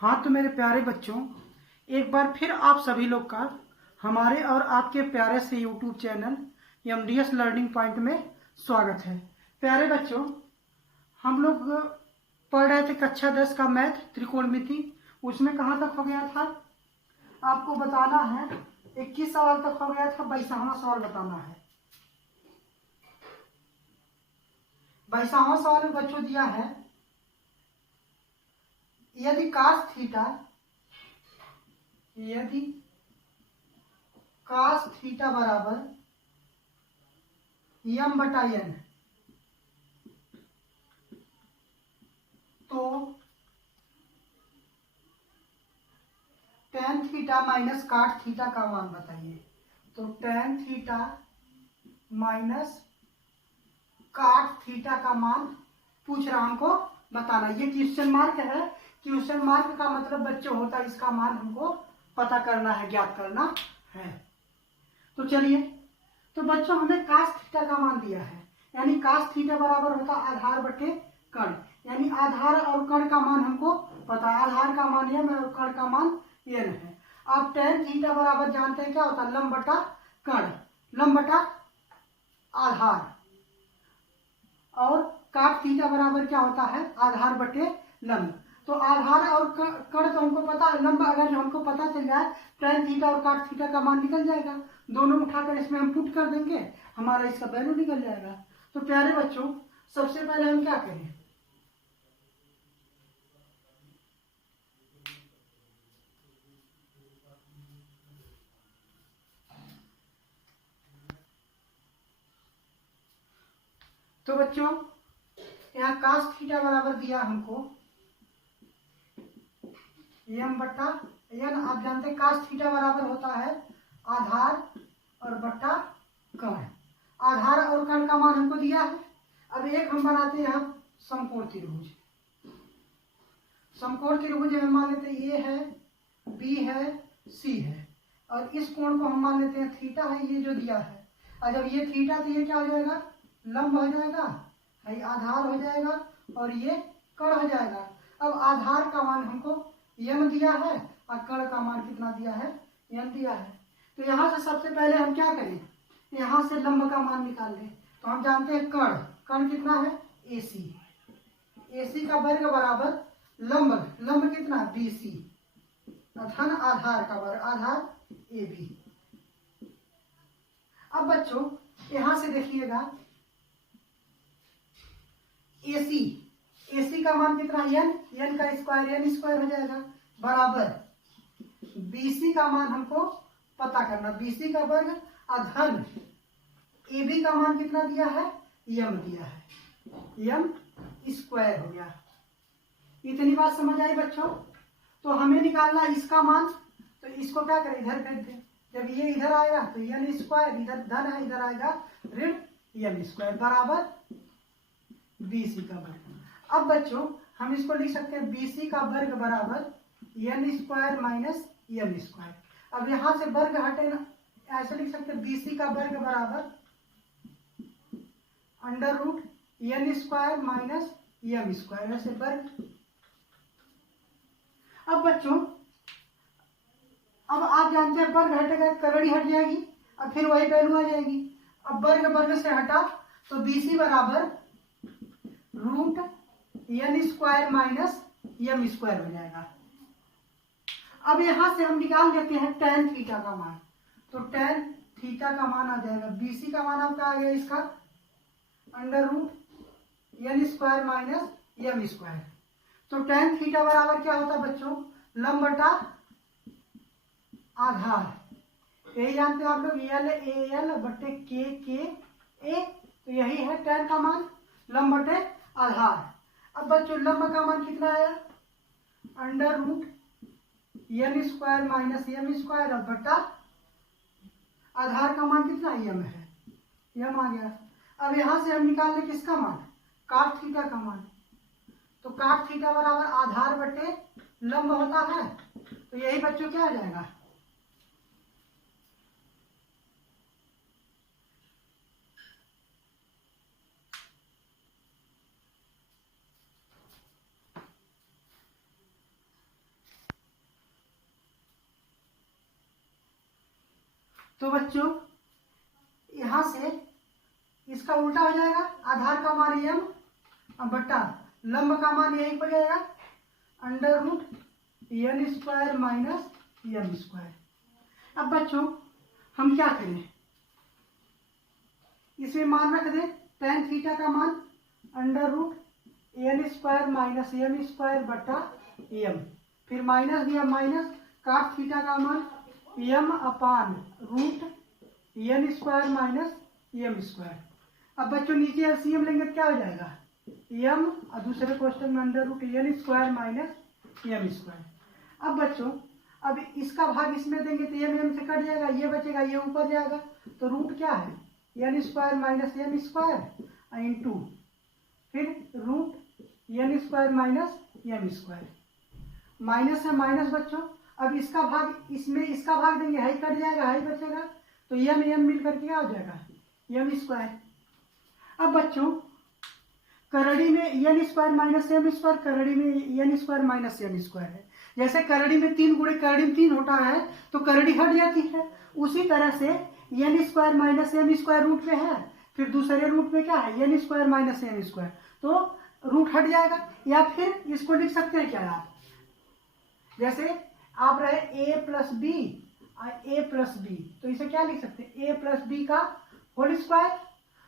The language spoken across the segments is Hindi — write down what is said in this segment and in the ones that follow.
हाँ तो मेरे प्यारे बच्चों, एक बार फिर आप सभी लोग का हमारे और आपके प्यारे से YouTube channel MDS learning point में स्वागत है। प्यारे बच्चों, हम लोग पढ़ रहे थे कक्षा 10 का मैथ त्रिकोणमिति। उसमें कहाँ तक हो गया था आपको बताना है। 21 सवाल तक हो गया था। 22वां सवाल बताना है। 22वां सवाल में बच्चों दिया है, यदि कास थीटा बराबर m/n तो tan थीटा माइनस काट थीटा का मान बताइए। तो tan थीटा माइनस काट थीटा का मान पूछ रहा हमको बताना। ये क्वेश्चन मार्क है। क्वेश्चन मार्क का मतलब बच्चों होता है इसका मान हमको पता करना है, ज्ञात करना है। तो चलिए, तो बच्चों हमें कास थीटा का मान दिया है, यानी कास थीटा बराबर होता आधार बटे कण, यानी आधार और कण का मान हमको पता है। आधार का मान m है और कण का मान n है। आप tan थीटा बराबर जानते हैं क्या होता है, लंब बटा कण, लंब बटा आधार। और काट थीटा बराबर क्या होता है, आधार बटे लंब। तो आधार और कण तो हमको पता है, लंब अगर हमको पता चल जाए tan थीटा और काट थीटा का मान निकल जाएगा। दोनों उठाकर इसमें हम पुट कर देंगे, हमारा इसका वैल्यू निकल जाएगा। तो प्यारे बच्चों, सबसे पहले हम क्या करें, तो बच्चों यहाँ कास थीटा बराबर दिया हमको m/n। आप जानते हैं कास थीटा बराबर होता है आधार और बटा कण। आधार और कण का मान हमको दिया है। अब एक हम बनाते हैं समकोण त्रिभुज। समकोण त्रिभुज हम मान लेते हैं A है, B है, C है, और इस कोण को हम मान लेते हैं थीटा है, ये जो दिया है। और जब ये थीटा तो ये क्या हो जाएगा, लंब हो जाएगा, ये आधार हो जाएगा और ये कण हो जाएगा। अब आधार का मान हमको m दिया है और कण का मान कितना दिया है, n दिया है। तो यहाँ से सबसे पहले हम क्या करें, यहाँ से लंब का मान निकाल लें। तो हम जानते हैं कण, कण कितना है AC, AC का वर्ग बराबर लंब, लंब कितना BC धन आधार का वर्ग, आधार AB। अब बच्चों यहां से देखिएगा AC का मान कितना n का स्क्वायर, n स्क्वायर हो जाएगा, बराबर BC का मान हमको पता करना, BC का वर्ग अधन AB का मान कितना दिया है, m दिया है, m स्क्वायर हो गया। इतनी बात समझ आई बच्चों। तो हमें निकालना इसका मान, तो इसको क्या करें, इधर भेज दें। जब ये इधर आएगा तो n स्क्वायर, इधर धन है, इधर आएगा ऋण m स्क्वायर, बराबर BC का वर्ग। अब बच्चों हम इसको लिख सकते हैं BC का वर्ग बराबर n square minus m square. अब यहां से वर्ग हटे ना, ऐसे लिख सकते हैं BC का वर्ग बराबर under root n square minus m square, ऐसे वर्ग। अब बच्चों अब आप जानते हैं वर्ग हटेगा करड़ी हट जाएगी, अब फिर वही वैल्यू आ जाएगी। अब वर्ग वर्ग से हटा तो BC बराबर root n square minus m square हो जाएगा। अब यहां से हम निकाल लेते हैं tan थीटा का मान। तो tan थीटा का मान आ जाएगा, BC का मान आपका आ गया इसका under root n square minus m square. तो tan थीटा बराबर क्या होता है बच्चों, लंब बटा आधार। यही जानते हैं आप लोग, LAL बटे KKA। तो यही है tan का मान, लंब बटे आधार। अब बच्चों लंब का मान कितना आया, under root n square minus m square, और बटा आधार का मान कितना m है, m आ गया। अब यहां से हम निकाल लें किसका मान, काट थीटा का मान। तो काट थीटा बराबर आधार बटे लंब होता है। तो यही बच्चों क्या आ जाएगा, तो बच्चों यहाँ से इसका उल्टा हो जाएगा, आधार का मान m बटा लंब का मान यही पड़ जाएगा under root n square minus m square. अब बच्चों हम क्या करें, इसमें मान रख दें tan थीटा का मान under root n square minus m square बटा m, फिर माइनस दिया माइनस काट थीटा का मान m upon root n square minus m square. अब बच्चों नीचे एलसीएम लेंगे तो क्या हो जाएगा m और दूसरे क्वेश्चन में under root n square minus m square. अब बच्चों अब इसका भाग इसमें देंगे तो m से कट जाएगा, ये बचेगा, ये ऊपर जाएगा, तो रूट क्या है n square minus m square into फिर root n square minus m square. Minus है माइनस बच्चों, अब इसका भाग इसमें इसका भाग देंगे, हाई कट जाएगा, हाई बचेगा, तो m मिल करके क्या हो जाएगा m स्क्वायर। अब बच्चों करड़ी में n square minus m square, करड़ी में n square minus m square है। जैसे करड़ी में 3 गुणे करड़ी में 3 होता है तो करड़ी हट जाती है, उसी तरह से n square minus m square root में है, फिर दूसरे रूट में क्या है n square minus m square, तो रूट हट जाएगा। या फिर इसको लिख सकते हैं क्या आप, जैसे आप रहे a plus B a plus B, तो इसे क्या लिख सकते हैं a प्लस बी का होल स्क्वायर।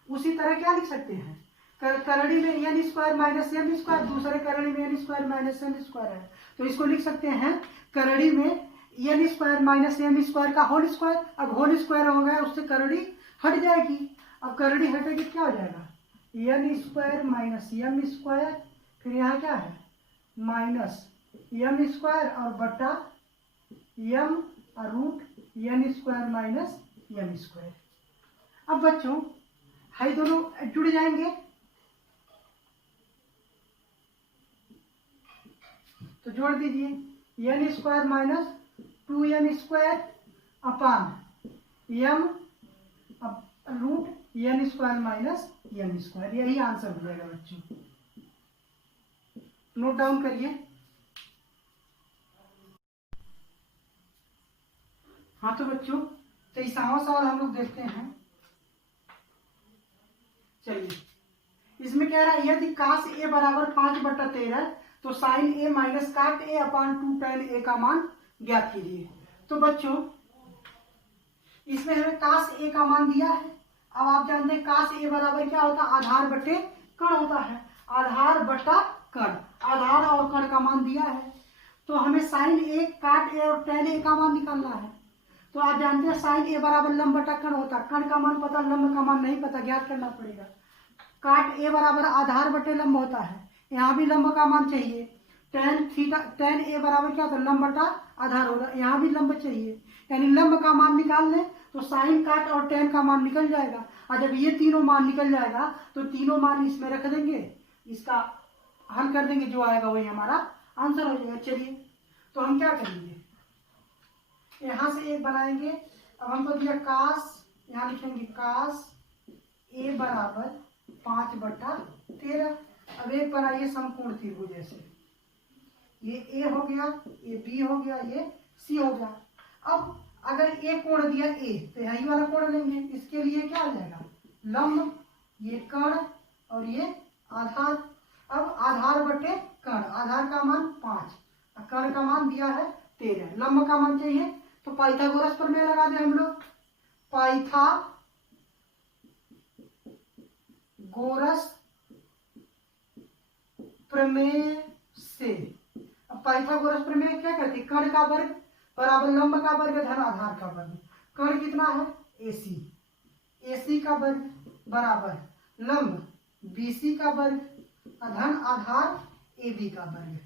उसी तरह क्या लिख सकते हैं करड़ी में n square minus m square, दूसरे करड़ी में n square minus m square है, तो इसको लिख सकते हैं करड़ी में n square minus m square का होल स्क्वायर। अब होल स्क्वायर हो गया उससे करड़ी हट जाएगी, अब करड़ी हटेगी क्या हो जाएगा n square minus m square, फिर यहाँ क्या है माइनस m स्क्वायर और बटा m root n square minus m square. अब बच्चों हाई दोनों जुड़ जाएंगे, तो जोड़ दीजिए n square minus 2m square upon m root n square minus m square, यही आंसर हो जाएगा बच्चों। नोट डाउन करिए। हाँ तो बच्चों 23वां सवाल हम लोग देखते हैं। चलिए इसमें कह रहा है यदि काश a बराबर 5/13 तो साइन a माइनस काट a अपान 2 tan a का मान ज्ञात कीजिए। तो बच्चों इसमें हमें काश a का मान दिया है। अब आप जानते हैं काश a बराबर क्या होता है आधार बटे कण होता है, आधार बटा कण, आधार और कण का मान दिया है, तो हमें साइन a काट a और tan a का मान निकालना है। तो आप जानते हैं साइन a बराबर लंब बटा कण होता है, कण का मान पता लंब का मान नहीं पता, ज्ञात करना पड़ेगा। काट a बराबर आधार बटे लंब होता है, यहाँ भी लंब का मान चाहिए। tan a बराबर क्या होता है लंब बटा आधार होगा, यहाँ भी लंब चाहिए, यानी लंब का मान निकाल लें तो साइन काट और tan का मान निकल जाएगा। और जब ये तीनों मान निकल जाएगा तो तीनों मान इसमें रख देंगे, इसका हल कर देंगे, जो आएगा वही हमारा आंसर हो जाएगा। चलिए तो हम क्या करेंगे, यहाँ से एक बनाएंगे। अब हमको दिया काश, यहाँ लिखेंगे काश a बराबर 5/13। अब एक बनाइए समकोण त्रिभुज, जैसे ये a हो गया, ये b हो गया, ये c हो गया। अब अगर a कोण दिया a तो यही वाला कोण लेंगे, इसके लिए क्या आ जाएगा लंब, ये कण और ये आधार। अब आधार बटे कण, आधार का मान 5, कण का मान दिया है 13, लंब का मान चाहिए, तो पाइथागोरस प्रमेय लगा दें हम लोग। पाइथागोरस प्रमेय से, अब पाइथागोरस प्रमेय क्या कहती है, कण का वर्ग बराबर लंब का वर्ग धन आधार का वर्ग। कण कितना है AC, AC का वर्ग बराबर लंब BC का वर्ग धन आधार AB का वर्ग।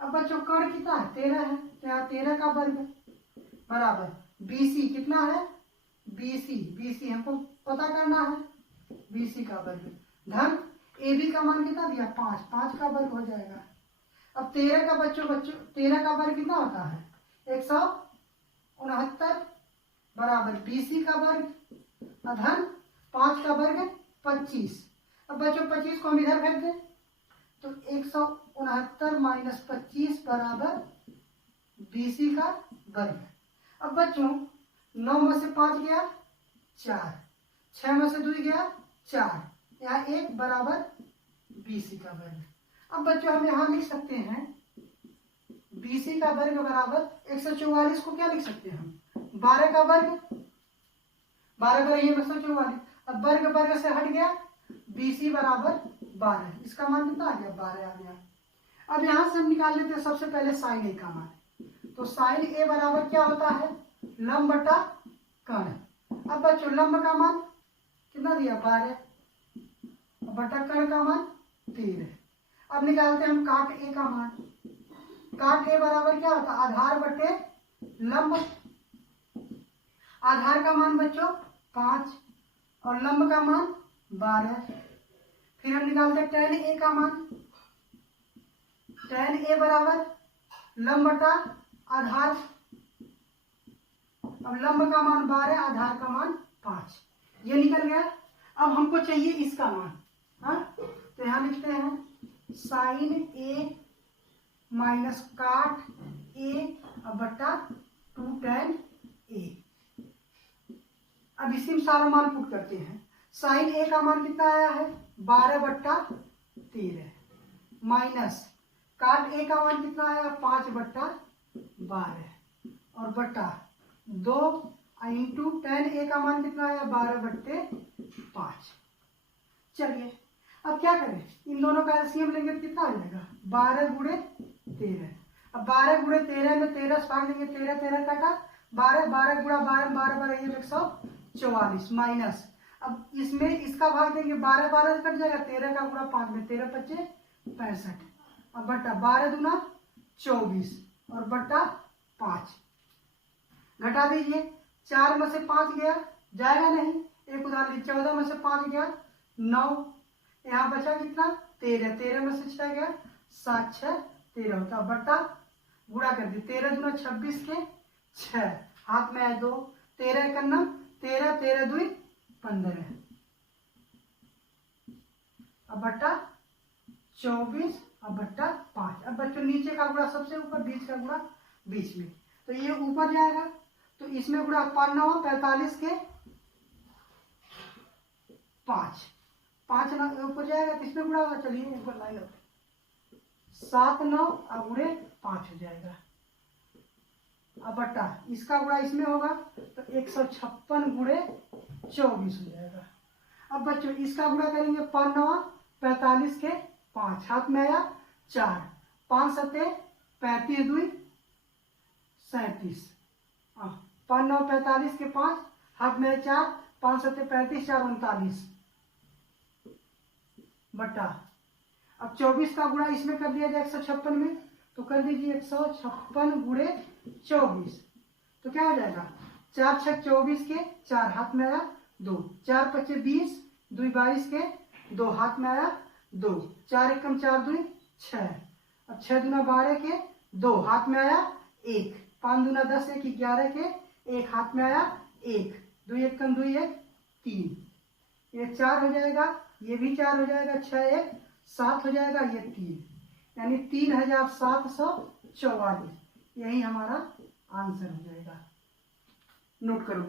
अब बच्चों कण कितना है 13 है, तो यहाँ 13 का वर्ग बराबर BC कितना है BC हमको पता करना है, BC का वर्ग धन AB का मान कितना दिया 5 का वर्ग हो जाएगा। अब 13 का बच्चों 13 का वर्ग कितना होता है 169 बराबर BC का वर्ग धन 5 का वर्ग 25। अब बच्चों 25 को हम इधर फेंक दें तो 169 माइनस 25 बराबर BC का वर्ग। अब बच्चों 9 में से 5 गया 4, 6 में से 2 गया 4, यहाँ 1 बराबर BC का वर्ग। अब बच्चों हम यहाँ लिख सकते हैं BC का वर्ग बराबर 144 को क्या लिख सकते हैं हम 12 का वर्ग, 12 का ये 144। अब वर्ग वर्ग से हट गया, BC बराबर 12, इसका मान कितना आ गया 12 आ गया। अब यहाँ से हम निकाल लेते हैं सबसे पहले साइन A का मान। तो साइन A बराबर क्या होता है लंब बटा कर्ण। अब बच्चों लंब का मान कितना दिया 12 बटा कर्ण का मान 13। अब निकालते हैं हम काट A का मान। काट A बराबर क्या होता है आधार बटे लंब। आधार का मान बच्चों 5 और लंब का मान 12। फिर हम निकालते हैं tan A का मान। tan A बराबर लंब बटा आधार। अब लंब का मान 12, आधार का मान 5, ये निकल गया। अब हमको चाहिए इसका मान। हाँ तो यहाँ लिखते हैं साइन A माइनस काट A बटा 2 tan A। अब इसी में सारा मान पुट करते हैं। साइन A का मान कितना आया है 12 बट्टा 13 माइनस काट A का मान कितना आया 5 बट्टा 12 और बट्टा 2 इंटू tan A का मान कितना आया 12 बट्टे 5। चलिए अब क्या करें, इन दोनों का एलसीएम लेंगे तो कितना आ जाएगा 12 गुणे 13। अब 12 गुणे 13 में 13 से भाग देंगे, 13 13 काटा 12, 12 गुणा 12 12 12 ये 144 माइनस। अब इसमें इसका भाग देंगे 12 12 से कट जाएगा, 13 का गुणा 5 में 13 25 65। अब बट्टा 12 दूना 24 और बट्टा 5 घटा दीजिए। 4 में से 5 गया जाएगा नहीं, एक उदाहरण लीजिए 14 में से 5 गया 9, यहाँ बचा कितना 13, 13 में से 6 गया 7 6 13 होता बट्टा गुणा कर दिए 13 दूना 26 के 6 हाथ में आए 2, 13 1 13 13 2 15 अब बट्टा 24 अब बट्टा 5। अब बच्चों नीचे का गुणा सबसे ऊपर, बीच का गुणा बीच में, तो ये ऊपर जाएगा तो इसमें गुणा 5 9 45 के 5 5 9 ऊपर जाएगा तो इसमें गुणा होगा। चलिए एक बार लाइन 7 9 अब गुणे 5 हो जाएगा। अब बट्टा इसका गुणा इसमें होगा तो 156 गुणे 24 हो जाएगा। अब बच्चों इसका गुणा करेंगे 5 9 45 के 5 हाथ में आया 4, 5 7 35 2 37 5 9 45 के 5 हाथ में 4, 5 7 35 4 39 बट्टा। अब 24 का गुणा इसमें कर दिया जाए 156 में, तो कर दीजिए 156 गुणे 24 तो क्या हो जाएगा 4 6 24 के 4 हाथ में आया 2, 4 25 20 2 22 के 2 हाथ में आया 2, 4 1 4 2 6। अब 6 दूना 12 के 2 हाथ में आया 1, 5 दूना 10 1 11 के 1 हाथ में आया 1, 2 1 2 1 3, ये 4 हो जाएगा, ये भी 4 हो जाएगा, 6 1 7 हो जाएगा, ये 3 यानी 3744 यही हमारा आंसर हो जाएगा। नोट करो।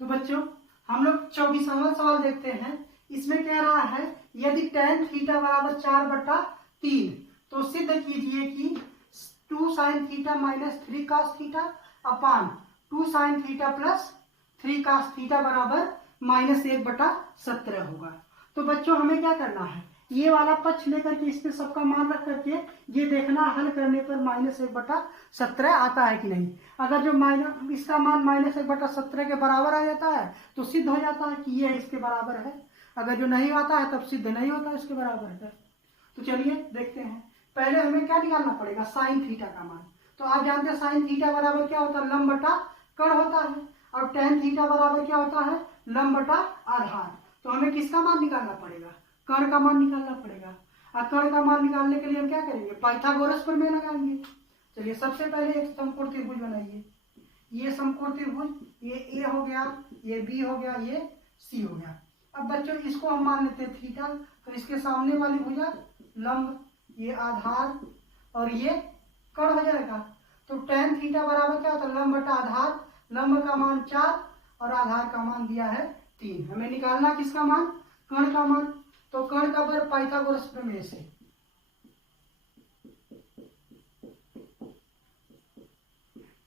तो बच्चों हम लोग 24वां सवाल देखते हैं। इसमें कह रहा है यदि tan थीटा बराबर 4/3 तो सिद्ध कीजिए कि 2 sin theta minus 3 cos theta upon 2 sin theta plus 3 cos theta बराबर -1/17 होगा। तो बच्चों हमें क्या करना है, ये वाला पक्ष लेकर के इसमें सबका मान रख करके ये देखना हल करने पर -1/17 आता है कि नहीं। अगर जो इसका मान -1/17 के बराबर आ जाता है तो सिद्ध हो जाता है कि ये इसके बराबर है। अगर जो नहीं आता है तब सिद्ध नहीं होता इसके बराबर है। तो चलिए देखते हैं। पहले हमें क्या निकालना पड़ेगा साइन थीटा का मान। तो आप जानते हैं साइन थीटा बराबर क्या होता है लंब बटा कर्ण होता है, और tan थीटा बराबर क्या होता है लंब बटा आधार। तो हमें किसका मान निकालना पड़ेगा, कर्ण का मान निकालना पड़ेगा। और कर्ण का मान निकालने के लिए हम क्या करेंगे पाइथागोरस प्रमेय लगाएंगे। चलिए सबसे पहले एक समकोण त्रिभुज बनाइए। ये समकोण त्रिभुज, ये ए हो गया, ये बी हो गया, ये सी हो गया। अब बच्चों इसको हम मान लेते हैं थीटा, तो इसके सामने वाली भुजा लंब, ये आधार और ये कर्ण हो जाएगा। तो tan थीटा बराबर क्या होता है, लंब बटा आधार। लंब का मान 4 और आधार का मान दिया है 3। हमें निकालना किसका मान, कर्ण का मान। तो कर्ण का वर्ग पाइथागोरस प्रमेय से,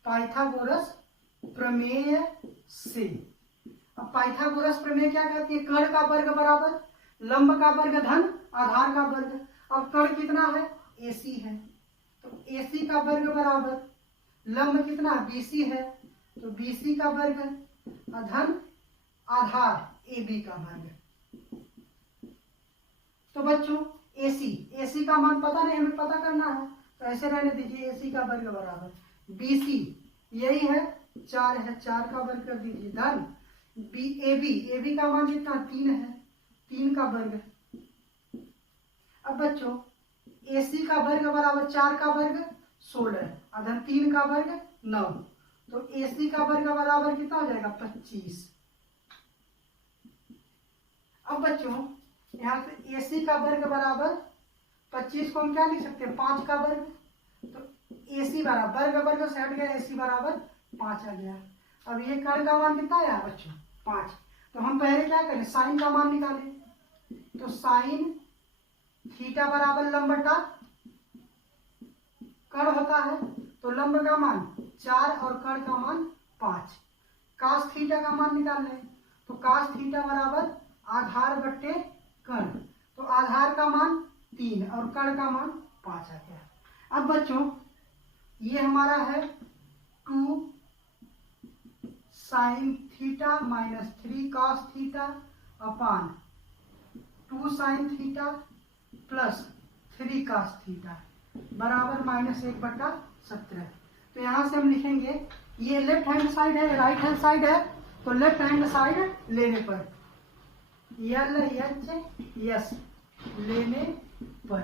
पाइथागोरस प्रमेय से। अब पाइथागोरस प्रमेय क्या कहती है, कर्ण का वर्ग बराबर लंब का वर्ग धन आधार का वर्ग। अब कर्ण कितना है, AC है, तो AC का वर्ग बराबर लंब कितना BC है, तो BC का वर्ग धन आधार AB का वर्ग। तो बच्चों AC का मान पता नहीं, हमें पता करना है, तो ऐसे रहने दीजिए। AC का वर्ग बराबर BC यही है 4 है, 4 का वर्ग कर दीजिए धन AB का मान कितना 3 है, 3 का वर्ग। अब बच्चों AC का वर्ग बराबर 4 का वर्ग 16 अधन 3 का वर्ग 9, तो AC का वर्ग बराबर कितना हो जाएगा 25। अब बच्चों यहाँ पे AC का वर्ग बराबर 25 को हम क्या लिख सकते हैं, 5 का वर्ग। तो AC बराबर वर्ग से हट गया, AC बराबर 5 आ गया। अब ये कर्ण का मान कितना आया बच्चों 5। तो हम पहले क्या करें, साइन का मान निकालें। तो साइन थीटा बराबर लंब बटा कर्ण होता है, तो लंब का मान 4 और कर्ण का मान 5। कास थीटा का मान निकाल लें, तो कास थीटा बराबर आधार बट्टे कर्ण, तो आधार का मान 3 और कर्ण का मान 5 आ गया। अब बच्चों ये हमारा है 2 sine theta minus 3 cos theta upon 2 sine theta plus 3 cos theta बराबर -1/17। तो यहाँ से हम लिखेंगे, ये लेफ्ट हैंड साइड है, राइट हैंड साइड है, तो लेफ्ट हैंड साइड लेने पर LHS लेने पर।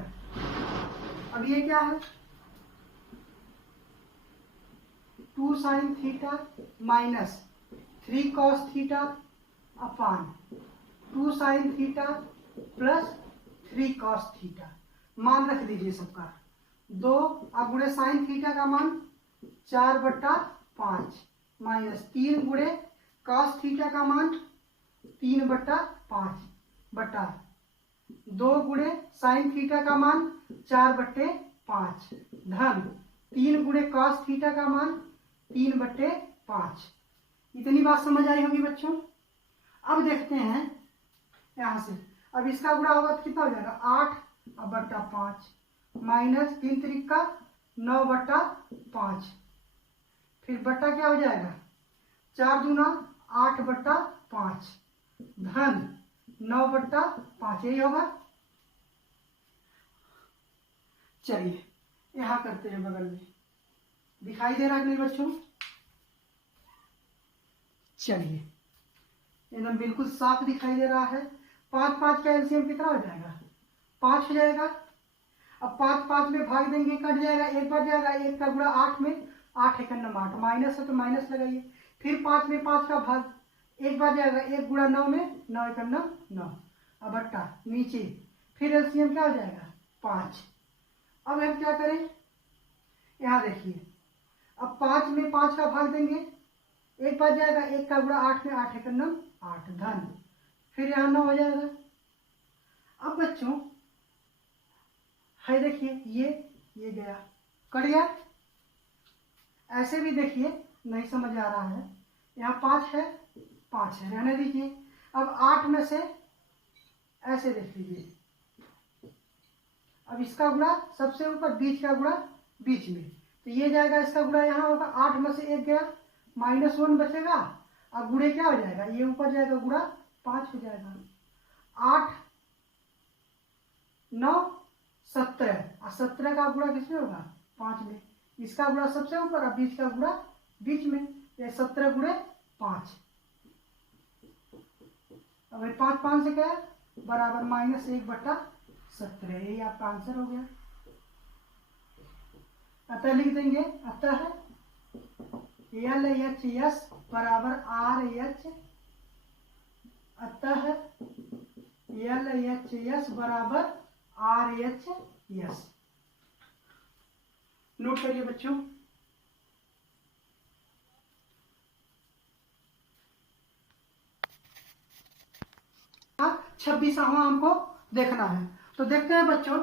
अब ये क्या है, 2 sine theta minus 3 cos theta upon 2 sine theta plus 3 cos theta. मान रख दीजिए सबका 2, अब गुणे साइन थीटा का मान 4/5 माइनस 3 गुणे कॉस थीटा का मान 3/5 बटा 2 गुणे साइन थीटा का मान 4/5 धन 3 गुणे कॉस थीटा का मान 3/5। इतनी बात समझ आई होगी बच्चों। अब देखते हैं यहां से, अब इसका गुणा होगा तो कितना हो जाएगा 8/5 माइनस 3 त्रिक का 9/5, फिर बट्टा क्या हो जाएगा 4 दूना 8/5 धन 9/5, यही होगा। चलिए यहां करते हैं, बगल में दिखाई दे रहा है कि नहीं बच्चों, चलिए एकदम बिल्कुल साफ दिखाई दे रहा है। 5 का एलसीएम कितना हो जाएगा 5 हो जाएगा। अब 5 में भाग देंगे, कट जाएगा, एक बार जाएगा, 1 का गुणा 8 में 8 1 8 माइनस है तो माइनस लगाइए, फिर 5 में 5 का भाग, एक बार जाएगा, 1 गुणा 9 में 9 1 9। अब बट्टा नीचे, फिर एलसीएम क्या हो जाएगा 5। अब हम क्या करें, यहाँ देखिए, अब 5 में 5 का भाग देंगे, एक बार जाएगा, 1 का गुणा 8 में 8 1 8 धन, फिर यहाँ 9 हो जाएगा। अब बच्चों है देखिए, ये गया, कट गया। ऐसे भी देखिए नहीं समझ आ रहा है, यहाँ 5 है, 5 है, रहने दीजिए। अब 8 में से ऐसे देख लीजिए, अब इसका गुणा सबसे ऊपर, बीच का गुणा बीच में, तो ये जाएगा, इसका गुणा यहाँ होगा, 8 में से 1 गया, -1 बचेगा। अब गुणे क्या हो जाएगा, ये ऊपर जाएगा, गुणा 5 हो जाएगा। 8 9 17, और 17 का गुणा किसमें होगा 5 में, इसका गुणा सबसे ऊपर और बीच का गुणा बीच में, ये 17 गुणे 5। अब 5 5 से क्या बराबर -1/17, यही आपका आंसर हो गया। अतः लिख देंगे, अतः LHS बराबर RH, अतः LHS बराबर RHS। नोट करिए बच्चों। हाँ, 26वां हमको देखना है। तो देखते हैं बच्चों,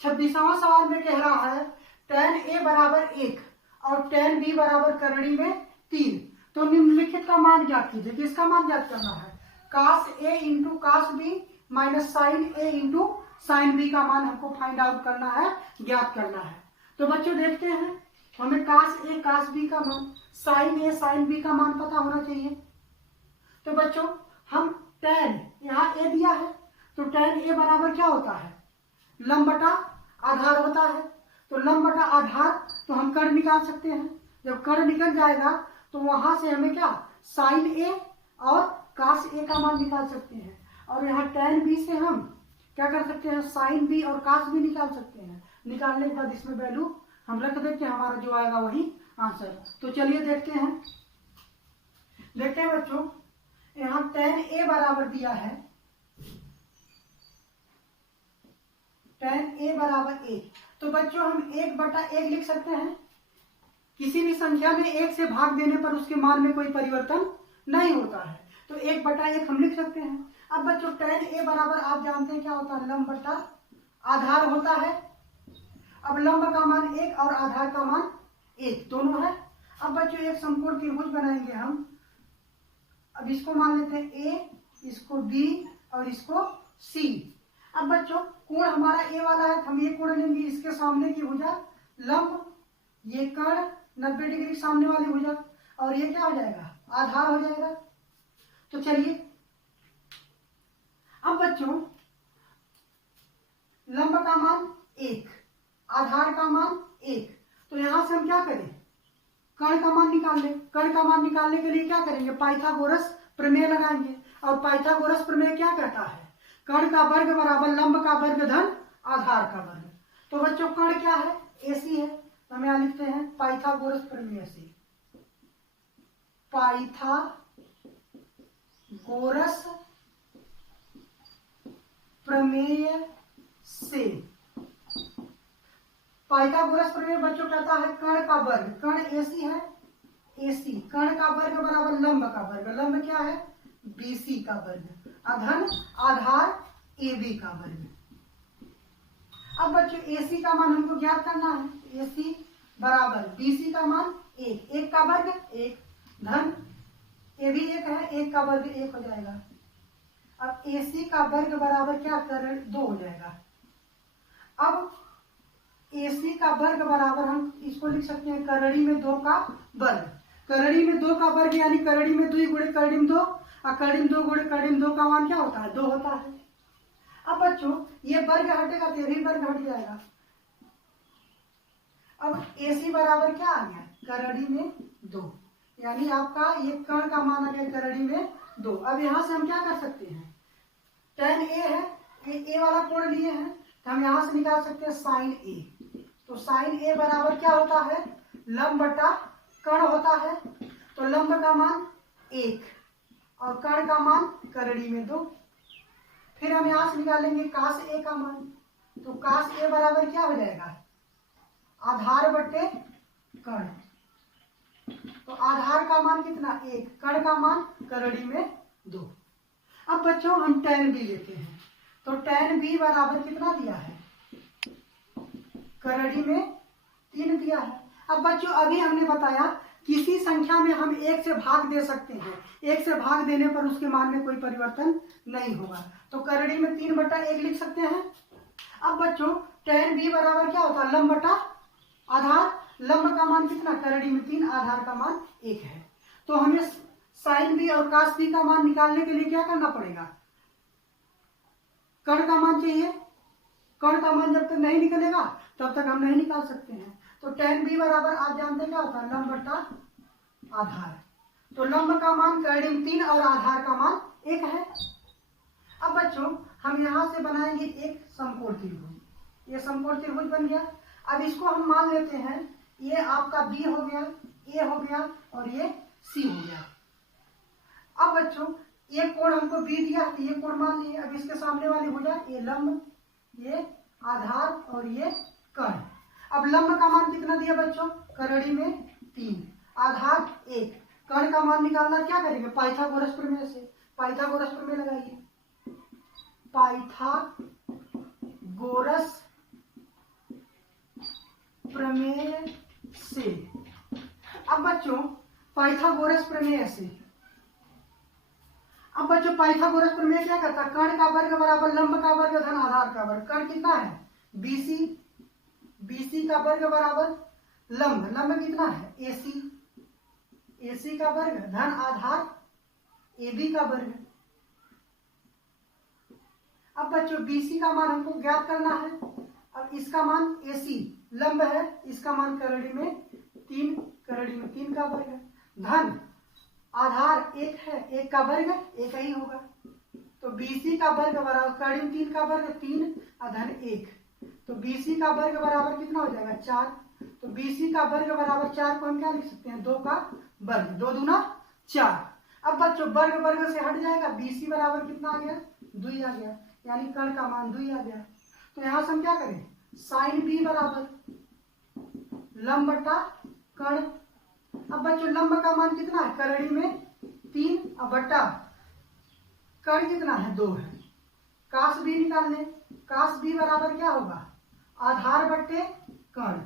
26वां सवाल में कह रहा है tan A बराबर 1 और tan B बराबर करड़ी में 3। तो निम्नलिखित का मान ज्ञात कीजिए। किसका मान ज्ञात करना है? cos A into cos B minus sin A into sin B का मान हमको फाइंड आउट करना है, ज्ञात करना है। तो बच्चों देखते हैं, हमें cos A cos B का मान, sin A sin B का मान पता होना चाहिए। तो बच्चों हम tan, यहाँ A दिया है तो tan A बराबर क्या होता है? लंब बटा आधार होता है। तो लंब बटा आधार, तो हम कर्ण निकाल सकते हैं। जब कर्ण निकल जाएगा तो वहां से हमें क्या sin A और cos A का मान निकाल सकते हैं। और यहाँ tan B से हम क्या कर सकते हैं? sin B और cos B निकाल सकते हैं। निकालने के बाद इसमें वैल्यू हम रख देते हैं, हमारा जो आएगा वही आंसर। तो चलिए देखते हैं बच्चों, यहाँ tan A बराबर दिया है, tan A बराबर 1। तो बच्चों हम 1/1 लिख सकते हैं। किसी भी संख्या में 1 से भाग देने पर उसके मान में कोई परिवर्तन नहीं होता है, तो 1/1 हम लिख सकते हैं। अब बच्चों tan A बराबर आप जानते हैं क्या होता है? लंब बटा आधार होता है। अब लंब का मान 1 और आधार का मान 1 दोनों है। अब बच्चों एक समकोण त्रिभुज बनाएंगे हम। अब इसको मान लेते हैं A, इसको B और इसको C। अब बच्चों कोण हमारा A वाला है, हम ये कोण लेंगे, इसके सामने की भुजा लंब, ये कर्ण 90 डिग्री सामने वाली भुजा, और ये क्या हो जाएगा? आधार हो जाएगा। तो चलिए अब बच्चों लंब का मान 1, आधार का मान 1, तो यहां से हम क्या करें? कर्ण का मान निकाल लें। कर्ण का मान निकालने के लिए क्या करेंगे? पाइथागोरस प्रमेय लगाएंगे। और पाइथागोरस प्रमेय क्या कहता है? कर्ण का वर्ग बराबर लंब का वर्ग धन आधार का वर्ग। तो बच्चों कर्ण क्या है? AC है। तो हम यहां लिखते हैं पाइथागोरस प्रमेय से, पाइथागोरस प्रमेय से। पाइथागोरस प्रमेय बच्चों कहता है कर्ण का वर्ग, कर्ण AC है, AC, कर्ण का वर्ग बराबर लंब का वर्ग, लंब क्या है? BC का वर्ग, अधन आधार AB का वर्ग। अब बच्चों AC का मान हमको ज्ञात करना है। AC बराबर BC का मान 1, 1 का वर्ग 1, धन AB 1 है, 1 का वर्ग 1 हो जाएगा। अब AC का वर्ग बराबर क्या कर 2 हो जाएगा। अब AC का वर्ग बराबर हम इसको लिख सकते हैं करड़ी में 2 का वर्ग। करड़ी में 2 का वर्ग यानी करड़ी में 2 गुणे करड़ी में 2, और करड़ी में 2 गुणे करड़ी में 2 का मान क्या होता है? 2 होता है। अब बच्चों ये वर्ग हटेगा तो ये भी वर्ग हट जाएगा। अब AC बराबर क्या आ गया? करड़ी में 2, यानी आपका ये कर्ण का मान आ गया करड़ी में 2। अब यहां से हम क्या कर सकते हैं? tan A है, A वाला कोण लिए हैं, तो हम यहां से निकाल सकते हैं sin A। तो sin A बराबर क्या होता है? लंब बटा कर्ण होता है। तो लंब का मान 1 और कर्ण का मान करड़ी में 2। फिर हम यहां से निकालेंगे cos A का मान। तो cos A बराबर क्या हो जाएगा? आधार बटे कर्ण। तो आधार का मान कितना? 1, कर्ण का मान करड़ी में 2। अब बच्चों हम tan B लेते हैं। तो tan B बराबर कितना दिया है? करड़ी में 3 दिया है। अब बच्चों अभी हमने बताया किसी संख्या में हम 1 से भाग दे सकते हैं, 1 से भाग देने पर उसके मान में कोई परिवर्तन नहीं होगा। तो करड़ी में 3/1 लिख सकते हैं। अब बच्चों tan B बराबर क्या होता है? लंब बटा आधार। लंब का मान कितना? करड़ी में 3, आधार का मान 1 है। तो हमें sin B और cos B का मान निकालने के लिए क्या करना पड़ेगा? कर्ण का मान चाहिए। कर्ण का मान जब तक नहीं निकलेगा तब तक हम नहीं निकाल सकते हैं। तो tan B बराबर आप जानते हैं क्या होता है? लंब बटा आधार। तो लंब का मान करड़ी में 3 और आधार का मान 1 है। अब बच्चों हम यहां से बनाएंगे एक समकोण त्रिभुज। ये समकोण त्रिभुज बन गया। अब इसको हम मान लेते हैं, ये आपका B हो गया, ए हो गया और ये सी हो गया। अब बच्चों ये कोण हमको बी दिया, ये कोण मान लिए। अब इसके सामने वाली हो जाए ये लंब, ये आधार और ये कर्ण। अब लंब का मान कितना दिया बच्चों, करड़ी में 3, आधार 1, कर्ण का मान निकालना क्या करेंगे, पाइथागोरस प्रमेय से। पाइथागोरस प्रमेय लगाइए, पाइथागोरस प्रमेय से। अब बच्चों पाइथागोरस प्रमेय से, अब बच्चों पाइथागोरस प्रमेय क्या करता है, कर्ण का वर्ग बराबर लंब का वर्ग धन आधार का वर्ग। कर्ण कितना है BC, BC का वर्ग बराबर लंब, लंब कितना है AC, AC का वर्ग धन आधार AB का वर्ग। अब बच्चों BC का मान हमको ज्ञात करना है। अब इसका मान AC लंब है, इसका मान करड़ी में 3, करड़ी में 3 का वर्ग है, धन आधार 1 है, 1 का वर्ग 1 ही होगा। तो BC का वर्ग बराबर करड़ी में 3 का वर्ग 3 धन 1, तो BC का वर्ग बराबर कितना हो जाएगा 4। तो BC का वर्ग बराबर 4 को हम क्या लिख सकते हैं, 2 का वर्ग, 2 दूना 4। अब बच्चों वर्ग वर्ग से हट जाएगा, BC बराबर कितना आ गया 2 आ गया, यानी कर्ण का मान 2 आ गया। तो यहां से हम क्या करें, साइन B बराबर लंब बटा कर्ण। अब बच्चों लंब का मान कितना है, करड़ी में 3 बटा कर्ण कितना है 2 है, काश B निकाल लें। काश B बराबर क्या होगा, आधार बट्टे कर्ण।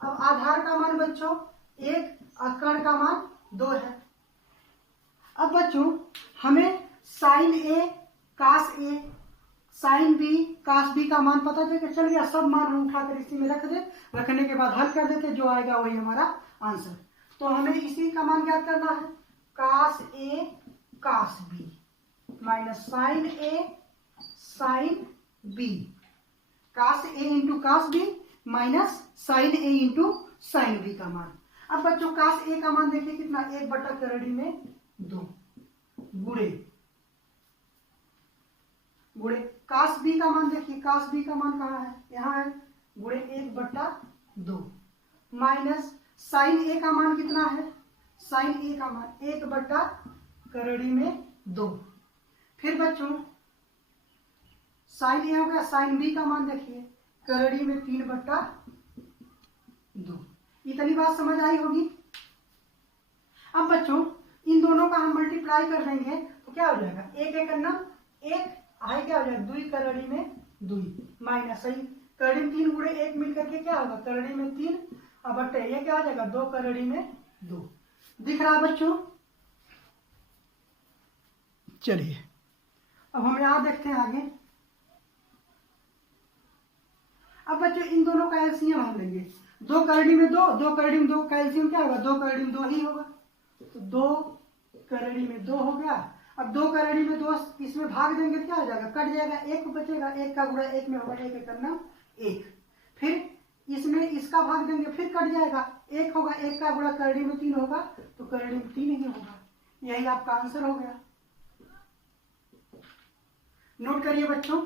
अब आधार का मान बच्चों 1 और कर्ण का मान 2 है। अब बच्चों हमें साइन A काश A साइन B काश B का मान पता चल गया। सब मान हम उठाकर इसी में रख दे, रखने के बाद हल कर देते, जो आएगा वही हमारा आंसर। तो हमें इसी का मान ज्ञात करना है, काश A cos B minus sine A sine B, cos A into cos B minus sine A into sine B का मान। अब बच्चों काश A का मान देखिए कितना, 1 बटा करड़ी में 2 गुणे गुणे काश B का मान देखिए, काश B का मान कहाँ है, यहाँ है, गुणे 1 बटा 2 माइनस साइन A का मान कितना है, साइन A का मान 1 बटा करड़ी में 2। फिर बच्चों साइन A हो गया, साइन B का मान देखिए करड़ी में 3 बटा 2। इतनी बात समझ आई होगी। अब बच्चों इन दोनों का हम मल्टीप्लाई कर देंगे तो क्या हो जाएगा, 1 1 करना 1 आई क्या हो जाएगा 2 करड़ी में 2 माइनस सही करड़ी में 3 गुणे 1 मिलकर के क्या होगा, करड़ी में 3 अब बट्टे ये क्या हो जाएगा 2 करड़ी में 2। दिख रहा है बच्चों। चलिए अब हम यहां देखते हैं आगे। अब बच्चों इन दोनों का एलसीएम हम लेंगे, 2 करड़ी में 2, 2 करड़ी में 2 का एलसीएम क्या होगा, 2 करड़ी में 2 ही होगा। तो 2 करड़ी में 2 हो गया। अब 2 करड़ी में 2 इसमें भाग देंगे क्या हो जाएगा, कट जाएगा, 1 बचेगा, 1 का गुणा 1 में होगा, 1 करना 1। फिर इसमें इसका भाग देंगे फिर कट जाएगा, 1 होगा, 1 का गुणा करड़ी में 3 होगा, तो करड़ी में 3 ही होगा। यही आपका आंसर हो गया। नोट करिए बच्चों।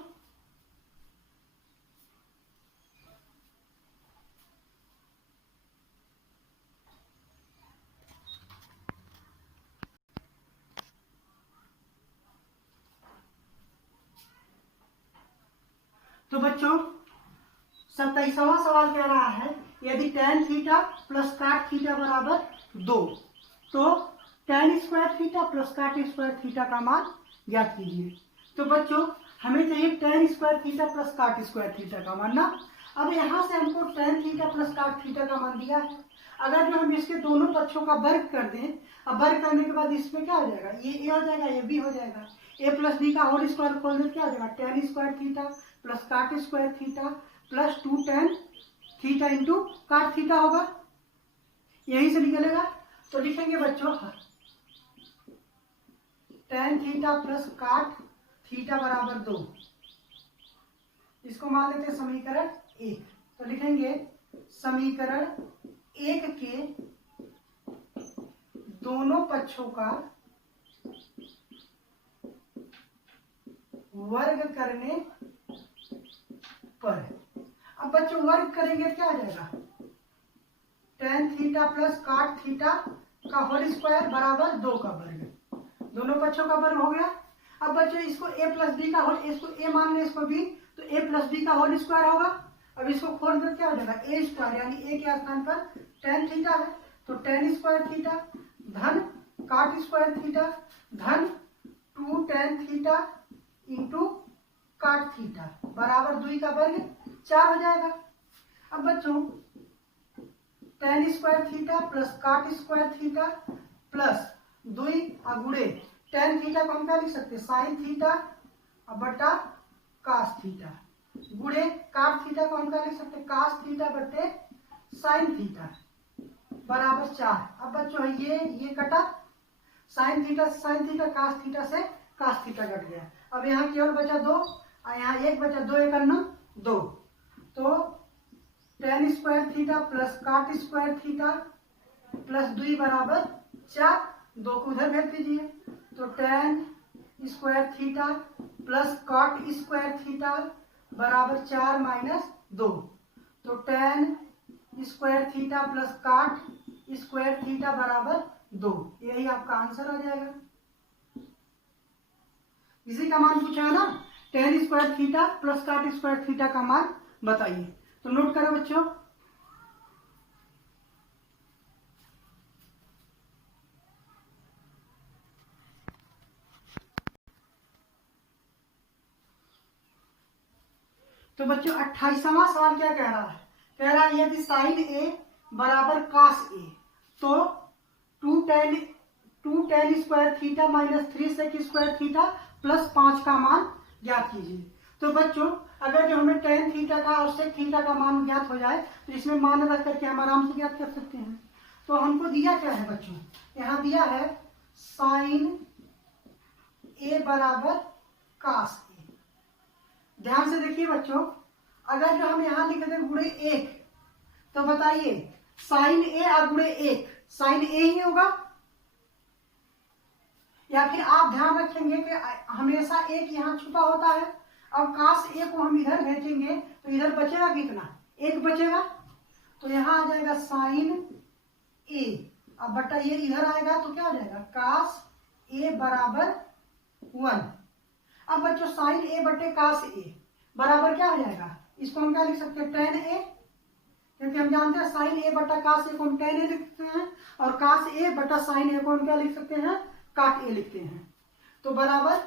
तो बच्चों 27वां सवाल कह रहा है, यदि tan थीटा प्लस काट थीटा बराबर 2 तो tan square theta plus cot square theta का मान ज्ञात कीजिए। तो बच्चों हमें चाहिए tan square theta plus cot square theta का मान ना। अब यहाँ से हमको tan थीटा प्लस काट थीटा का मान दिया है। अगर जो हम इसके दोनों पक्षों का वर्ग कर दें, अब वर्ग करने के बाद इसमें क्या हो जाएगा, ये a हो जाएगा, ये b हो जाएगा, a प्लस b का होल स्क्वायर खोल दे क्या हो जाएगा, tan square theta plus cot square theta plus 2 tan theta into काट थीटा होगा, यहीं से निकलेगा। तो लिखेंगे बच्चों tan थीटा प्लस काट थीटा बराबर 2, इसको मान लेते हैं समीकरण 1। तो लिखेंगे समीकरण 1 के दोनों पक्षों का वर्ग करने पर, अब बच्चों वर्ग करेंगे क्या आ जाएगा, टेन थीटा प्लस काट थीटा का होल स्क्वायर बराबर 2 का वर्ग, दोनों पक्षों का वर्ग हो गया। अब बच्चों इसको a प्लस बी का होल, इसको a मान ले इसको b, तो a प्लस बी का होल स्क्वायर होगा। अब इसको खोल कर क्या हो जाएगा a स्क्वायर, यानी a के स्थान पर टेन थीटा है तो टेन स्क्वायर थीटा धन काट स्क्वायर थीटा धन 2 टेन थीटा इंटू काट थीटा बराबर 2 का वर्ग 4 हो जाएगा। अब बच्चों ten square theta plus cot square theta plus 2 गुणे टेन थीटा को हम क्या लिख सकते हैं साइन थीटा बटा कास थीटा गुणे काट थीटा को हम क्या लिख सकते हैं कास थीटा बटे साइन थीटा बराबर 4। अब बच्चों ये कटा साइन थीटा से साइन थीटा से कास थीटा कट गया। अब यहाँ केवल बचा 2 और यहाँ 1 बचा, 2 1 9 2, तो tan square theta plus cot square theta plus 2 बराबर 4, 2 को उधर भेज दीजिए तो tan square theta plus cot square theta बराबर 4 माइनस 2, तो tan square theta plus cot square theta बराबर 2, यही आपका आंसर आ जाएगा। इसी का मान पूछा है ना, ten square theta plus cot square theta का मान बताइए। तो नोट करो बच्चों, तो बच्चों 28वां सवाल क्या कह रहा है, कह रहा है यदि साइन ए बराबर कास ए तो 2 tan square theta minus 3 sec square theta plus 5 का मान ज्ञात कीजिए। तो बच्चों अगर जो हमें टेन थीटा का और सेक थीटा का मान ज्ञात हो जाए तो इसमें मान रख करके हम आराम से ज्ञात कर सकते हैं। तो हमको दिया क्या है बच्चों, यहाँ दिया है साइन ए बराबर कास ए। ध्यान से देखिए बच्चों, अगर जो हम यहाँ लिख दें गुणे 1 तो बताइए साइन ए और गुणे 1 साइन ए ही होगा, या फिर आप ध्यान रखेंगे कि हमेशा एक यहाँ छुपा होता है। अब कास ए को हम इधर भेजेंगे तो इधर बचेगा कितना, 1 बचेगा, तो यहाँ आ जाएगा साइन ए, अब बटा ये इधर आएगा तो क्या हो जाएगा कास ए बराबर 1। अब बच्चों साइन ए बटे कास ए बराबर क्या हो जाएगा, इसको हम क्या लिख सकते हैं टेन ए, क्योंकि हम जानते हैं साइन ए बटा कास ए को हम टेन ए लिखते हैं और कास ए बटा साइन ए को हम क्या लिख सकते हैं काट ए लिखते हैं, तो बराबर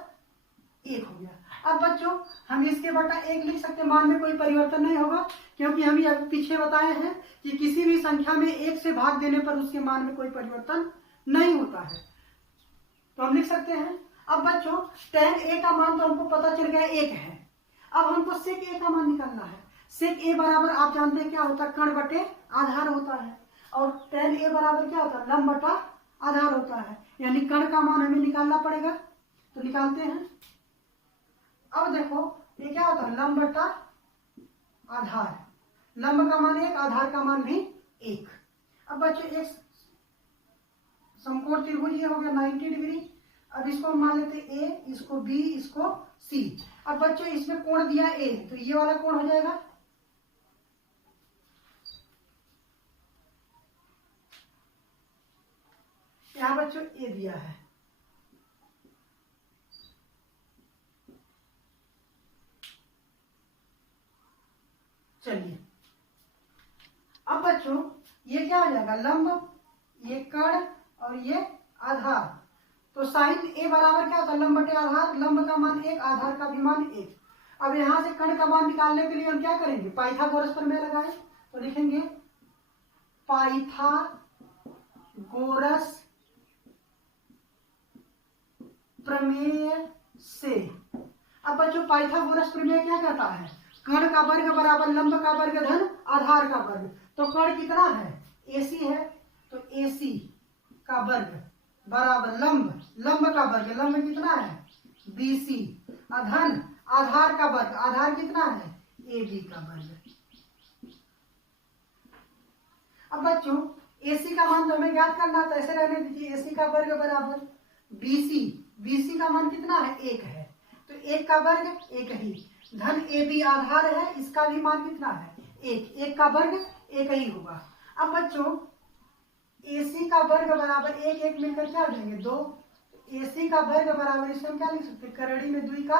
1 हो गया। अब बच्चों हम इसके बटा 1 लिख सकते हैं, मान में कोई परिवर्तन नहीं होगा क्योंकि हम ये पीछे बताए हैं कि किसी भी संख्या में 1 से भाग देने पर उसके मान में कोई परिवर्तन नहीं होता है, तो हम लिख सकते हैं। अब बच्चों टेन ए का मान तो हमको पता चल गया 1 है, अब हमको सेक ए का मान निकालना है। सेक ए बराबर आप जानते हैं क्या होता है, कर्ण बटे आधार होता है, और टेन ए बराबर क्या होता है लंब बटा आधार होता है, यानी कर्ण का मान हमें निकालना पड़ेगा, तो निकालते हैं। अब देखो ये क्या होता है लंब बटा आधार, लंब का मान 1 आधार का मान भी 1। अब बच्चों एक समकोण त्रिभुज ये हो गया 90 डिग्री, अब इसको मान लेते ए, इसको बी, इसको सी। अब बच्चों इसमें कोण दिया ए तो ये वाला कोण हो जाएगा, यहाँ बच्चों ए दिया है, चलिए अब बच्चों ये क्या हो जाएगा लंब, ये कर्ण और ये आधार, तो साइन ए बराबर क्या होता है लंब बटे आधार, लंब का मान 1 आधार का भी मान 1। अब यहां से कर्ण का मान निकालने के लिए हम क्या करेंगे पाइथागोरस प्रमेय लगाएं, तो लिखेंगे पाइथागोरस प्रमेय से। अब बच्चों पाइथागोरस प्रमेय क्या कहता है, कर्ण का वर्ग बराबर लंब का वर्ग धन आधार का वर्ग, तो कर्ण कितना है AC है, तो AC का वर्ग बराबर लंब, लंब का वर्ग, लंब कितना है BC धन आधार का वर्ग, आधार कितना है AB का वर्ग। अब बच्चों AC का मान तो हमें ज्ञात करना था, ऐसे रहने दीजिए AC का वर्ग बराबर BC, BC का मान कितना है 1 है, तो 1 का वर्ग 1 ही धन AB आधार है, इसका भी मान कितना है 1, 1 का वर्ग 1 ही होगा। अब बच्चों AC का वर्ग बराबर एक एक मिलकर क्या हो जाएंगे 2। AC का वर्ग बराबर इसे हम क्या लिख सकते हैं करड़ी में 2 का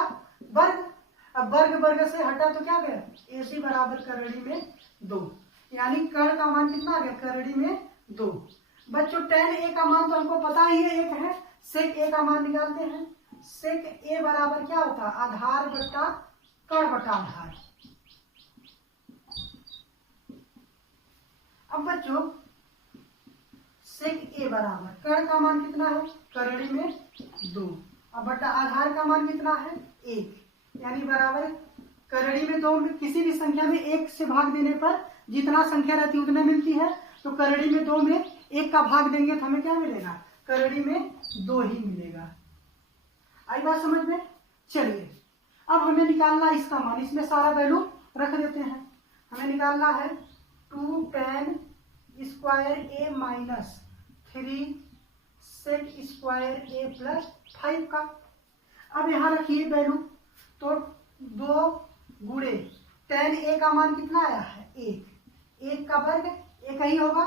वर्ग। अब वर्ग वर्ग से हटा तो क्या गया AC बराबर करड़ी में 2, यानी कर्ण का मान कितना आ गया करड़ी में 2। बच्चों tan A का मान तो हमको पता ही है 1 है, sec A का मान निकालते हैं। sec A बराबर क्या होता है आधार बट्टा कर्ण बटा आधार। अब बच्चों sec A बराबर कर्ण का मान कितना है करड़ी में 2, अब बटा आधार का मान कितना है 1, यानी बराबर करड़ी में 2 में किसी भी संख्या में 1 से भाग देने पर जितना संख्या रहती है उतने मिलती है। तो करड़ी में 2 में 1 का भाग देंगे तो हमें क्या मिलेगा करड़ी में 2 ही मिलेगा। आई बात समझ में। चलिए अब हमें निकालना है इसका मान, इसमें सारा वैल्यू रख देते हैं। हमें निकालना है 2 tan square A minus 3 sec square A plus 5 का। अब यहाँ रखिए वैल्यू, तो 2 गुणे tan A का मान कितना आया है 1 का वर्ग 1 ही होगा,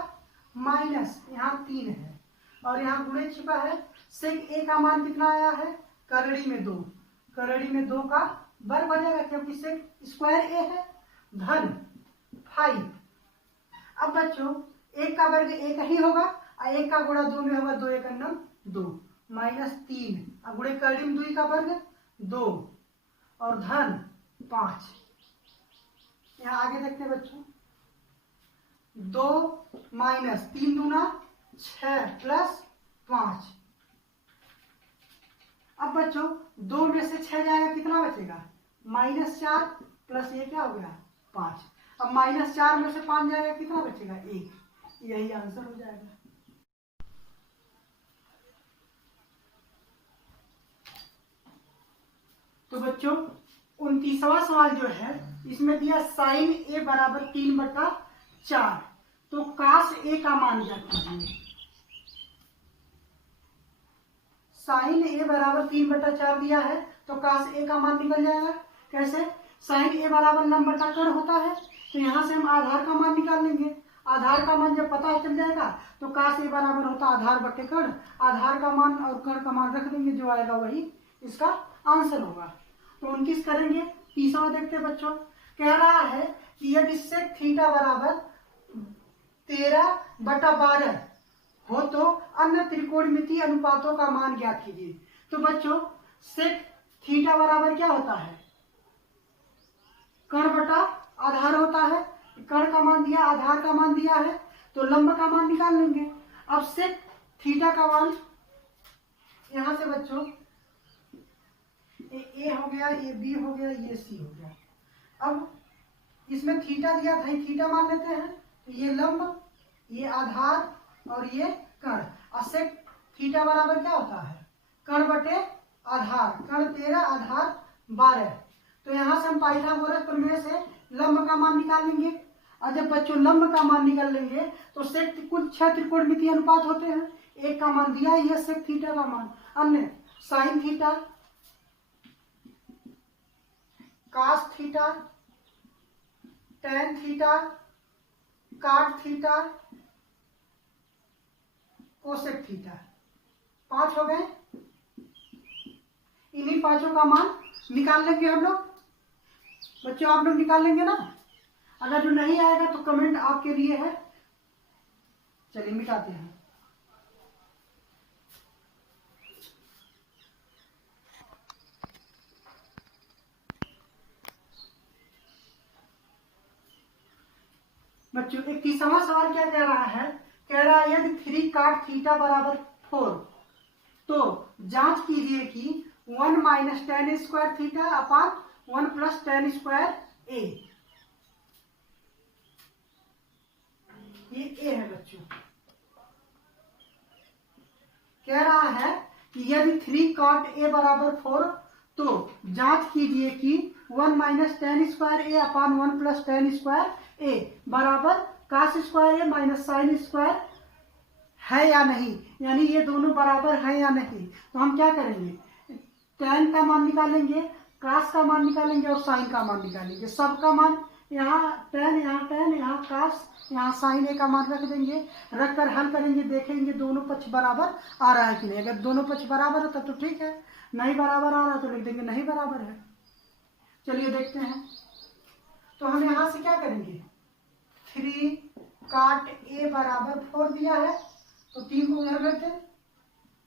माइनस यहाँ 3 है और यहाँ गुणे छिपा है। sec A का मान कितना आया है करड़ी में 2, करड़ी में 2 का वर्ग बनेगा क्योंकि sec स्क्वायर A है, धन 5। अब बच्चों 1 का वर्ग 1 ही होगा और 1 का गुणा 2 में होगा 2 1 9 2 माइनस 3, अब गुणे करड़ी में 2 का वर्ग 2 और धन 5। यहाँ आगे देखते हैं बच्चों 2 माइनस 3 दूना 6 प्लस 5। अब बच्चों 2 में से 6 जाएगा कितना बचेगा -4 प्लस ये क्या हो गया 5। अब -4 में से 5 जाएगा कितना बचेगा 1, यही आंसर हो जाएगा। तो बच्चों 29वां सवाल जो है इसमें दिया sin A बराबर 3/4, तो cos A का मान ज्ञात कीजिए। sin A बराबर 3/4 दिया है तो cos A का मान निकल जाएगा। कैसे sin A बराबर लंब बटा कर्ण होता है, तो यहाँ से हम आधार का मान निकाल लेंगे। आधार का मान जब पता चल जाएगा तो cos A बराबर होता है आधार बटे कर्ण, आधार का मान और कर्ण का मान रख देंगे, जो आएगा वही इसका आंसर होगा। तो 29 करेंगे। तीसरा देखते हैं बच्चों, कह रहा है कि यदि sec थीटा बराबर 13/12 हो तो अन्य त्रिकोणमितीय अनुपातों का मान ज्ञात कीजिए। तो बच्चों sec थीटा बराबर क्या होता है कर्ण बटा आधार होता है, कर्ण का मान दिया आधार का मान दिया है तो लंब का मान निकाल लेंगे। अब sec थीटा का मान यहां से बच्चों ए हो गया, ये बी हो गया, ये सी हो गया। अब इसमें थीटा दिया था, थीटा मान लेते हैं, तो ये लंब ये आधार और ये कर्ण। और sec थीटा बराबर क्या होता है कर्ण बटे आधार, कर्ण 13 आधार 12। तो यहाँ से हम पाइथागोरस प्रमेय से लंब का मान निकाल लेंगे। और जब बच्चों लंब का मान निकाल लेंगे तो sec कुल 6 त्रिकोणमितीय अनुपात होते हैं, एक का मान दिया है यह sec थीटा का मान, अन्य sin theta, cos theta, tan theta, cot theta, cosec theta, 5 हो गए। इन्हीं 5 का मान निकाल लेंगे हम लोग। बच्चों आप लोग निकाल लेंगे ना, अगर जो नहीं आएगा तो कमेंट आपके लिए है। चलिए मिटाते हैं। बच्चों 31वां सवाल क्या कह रहा है, कह रहा है यदि 3 cot थीटा बराबर 4 तो जांच कीजिए कि 1 minus tan square theta upon 1 plus tan square A. ये ए है बच्चों। कह रहा है कि यदि 3 cot A बराबर 4 तो जांच कीजिए कि 1 माइनस tan स्क्वायर ए अपान 1 प्लस tan स्क्वायर ए बराबर cos स्क्वायर ए माइनस sin स्क्वायर है या नहीं, यानी ये दोनों बराबर है या नहीं। तो हम क्या करेंगे tan का मान निकालेंगे, cos का मान निकालेंगे और sin का मान निकालेंगे। सबका मान यहाँ टेन, यहाँ कास, यहाँ साइन ए का मान रख देंगे। रख कर हल करेंगे, देखेंगे दोनों पक्ष बराबर आ रहा है कि नहीं। अगर दोनों पक्ष बराबर है तब तो ठीक है, नहीं बराबर आ रहा तो लिख देंगे नहीं बराबर है। चलिए देखते हैं। तो हम यहाँ से क्या करेंगे, 3 काट ए बराबर 4 दिया है तो 3 को उधर रख दें,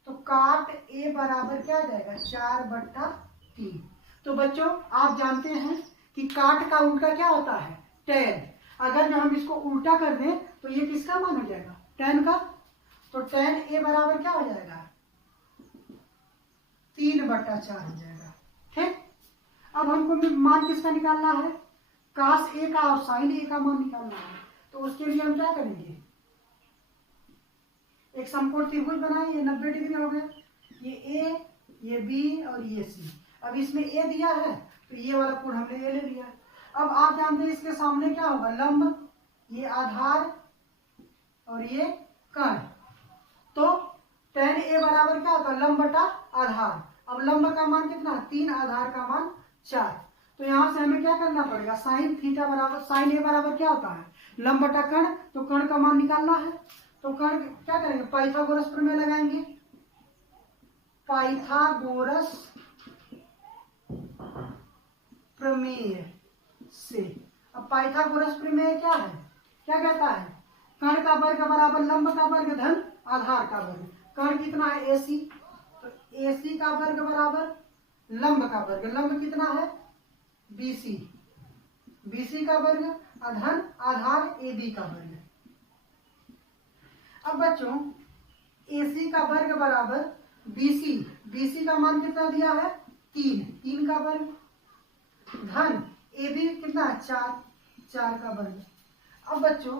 तो काट ए बराबर क्या आ जाएगा 4/3। तो बच्चों आप जानते हैं कि काट का उल्टा क्या होता है, टेन। अगर जो हम इसको उल्टा कर दें तो ये किसका मान हो जाएगा, टेन का। तो टेन ए बराबर क्या हो जाएगा 3/4 हो जाएगा। ठीक, अब हमको मान किसका निकालना है, कास ए का और साइन ए का मान निकालना है। तो उसके लिए हम क्या करेंगे, एक समकोण त्रिभुज बनाए, ये 90 डिग्री हो गया, ये ए, ये बी और ये सी। अब इसमें ए दिया है तो ये वाला कोण हमने ए ले लिया। अब आप जानते हैं इसके सामने क्या होगा, लंब, ये आधार और ये कर्ण। तो tan ए बराबर क्या होता है, लंब बटा आधार। अब लंब का मान कितना, 3, आधार का मान 4। तो यहाँ से हमें क्या करना पड़ेगा, साइन थीटा बराबर, साइन ए बराबर क्या होता है लंब बटा कर्ण, तो कर्ण का मान निकालना है। तो कर्ण क्या करेंगे, पाइथागोरस प्रमेय लगाएंगे, पाइथागोरस प्रमेय से। अब पाइथागोरस प्रमेय क्या है, क्या कहता है, कर्ण का वर्ग बराबर लंब का वर्ग धन आधार का वर्ग। कर्ण कितना है AC, तो AC का वर्ग बराबर लंब का वर्ग, लंब कितना है BC, BC का वर्ग धन आधार AB का वर्ग। अब बच्चों AC का वर्ग बराबर BC, BC का मान कितना दिया है 3, 3 का वर्ग धन AB कितना है 4, 4 का वर्ग। अब बच्चों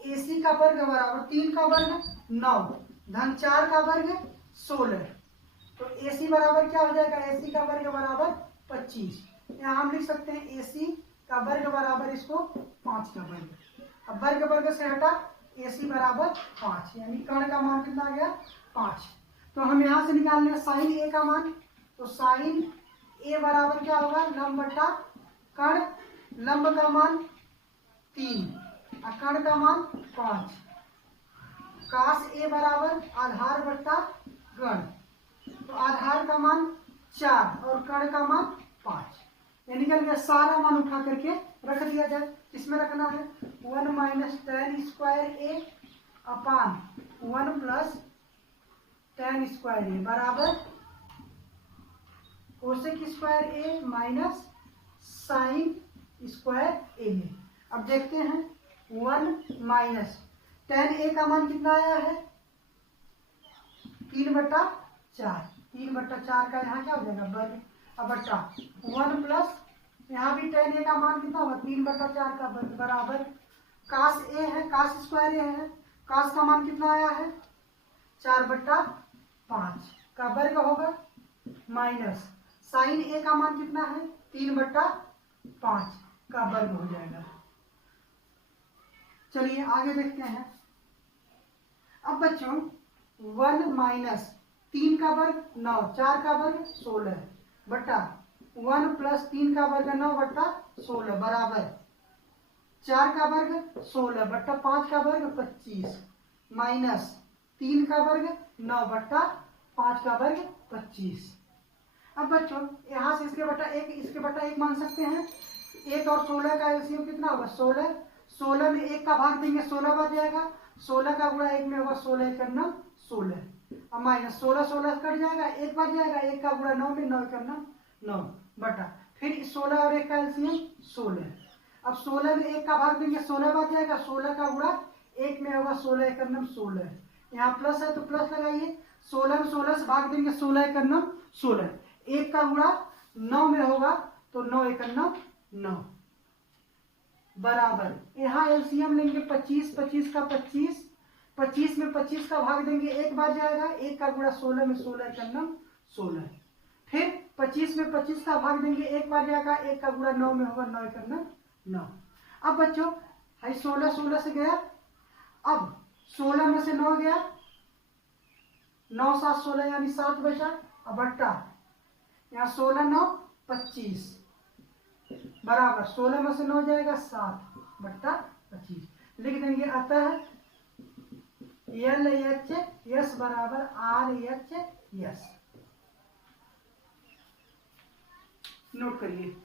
AC का वर्ग बराबर 3 का वर्ग 9 धन 4 का वर्ग 16। तो AC बराबर क्या हो जाएगा, AC का वर्ग बराबर 25। यहाँ हम लिख सकते हैं AC का वर्ग बराबर इसको 5 का वर्ग। अब वर्ग वर्ग से हटा AC बराबर 5, यानी कर्ण का मान कितना आ गया 5। तो हम यहाँ से निकाल लें साइन ए का मान, तो साइन ए बराबर क्या होगा, लंब बटा कर्ण, लंब का मान 3 और कर्ण का मान 5। कास ए बराबर आधार बट्टा कर्ण, तो आधार का मान 4 और कर्ण का मान 5। यानी कि सारा मान उठा करके रख दिया जाए। इसमें रखना है 1 माइनस tan स्क्वायर ए अपान 1 प्लस tan स्क्वायर ए बराबर कोसेक स्क्वायर ए माइनस साइन स्क्वायर ए में। अब देखते हैं 1 माइनस tan ए का मान कितना आया है 3/4, 3/4 का यहाँ क्या हो जाएगा वर्ग, अब बट्टा 1 प्लस यहाँ भी tan ए का मान कितना होगा 3/4 का वर्ग बराबर कास ए है, कास स्क्वायर ए है, कास का मान कितना आया है 4/5 का वर्ग होगा माइनस साइन ए का मान कितना है 3/5 का वर्ग हो जाएगा। चलिए आगे देखते हैं। अब बच्चों 1 माइनस 3 का वर्ग 9, 4 का वर्ग 16 बटा 1 प्लस 3 का वर्ग 9/16 बराबर 4 का वर्ग 16 बट्टा 5 का वर्ग 25 माइनस 3 का वर्ग 9/5 का वर्ग 25। अब बच्चों यहाँ से इसके बटा एक मान सकते हैं। 1 और 16 का एलसीएम कितना होगा 16, 16 में 1 का भाग देंगे 16 बच जाएगा, 16 का गुणा 1 में होगा 16 करना 16। अब माइनस 16 16 कट जाएगा, 1 बच जाएगा, 1 का गुणा 9 में 9 करना 9 बटा फिर 16 और 1 का एलसीएम 16। अब 16 में 1 का भाग देंगे 16 बच जाएगा, 16 का गुणा 1 में होगा 16 करना 16। यहाँ प्लस है तो प्लस लगाइए, 16 में 16 से भाग देंगे 16 करना 16, 1 का गुणा 9 में होगा तो 9 करना 9 बराबर यहाँ एलसीएम लेंगे 25, 25 का 25, 25 में 25 का भाग देंगे 1 बच जाएगा, 1 का गुणा 16 में 16 करना 16। फिर 25 में 25 का भाग देंगे 1 बच जाएगा, 1 का गुणा 9 में होगा 9 करना 9। अब बच्चों है 16 16 से गया, अब 16 में से 9 गया, 9 7 16 यानी 7 बचा। अब बट्टा यहाँ 16 9 25 बराबर 16 में से 9 जाएगा 7/25 लिख देंगे। अतः LHS बराबर RHS। नोट करिए।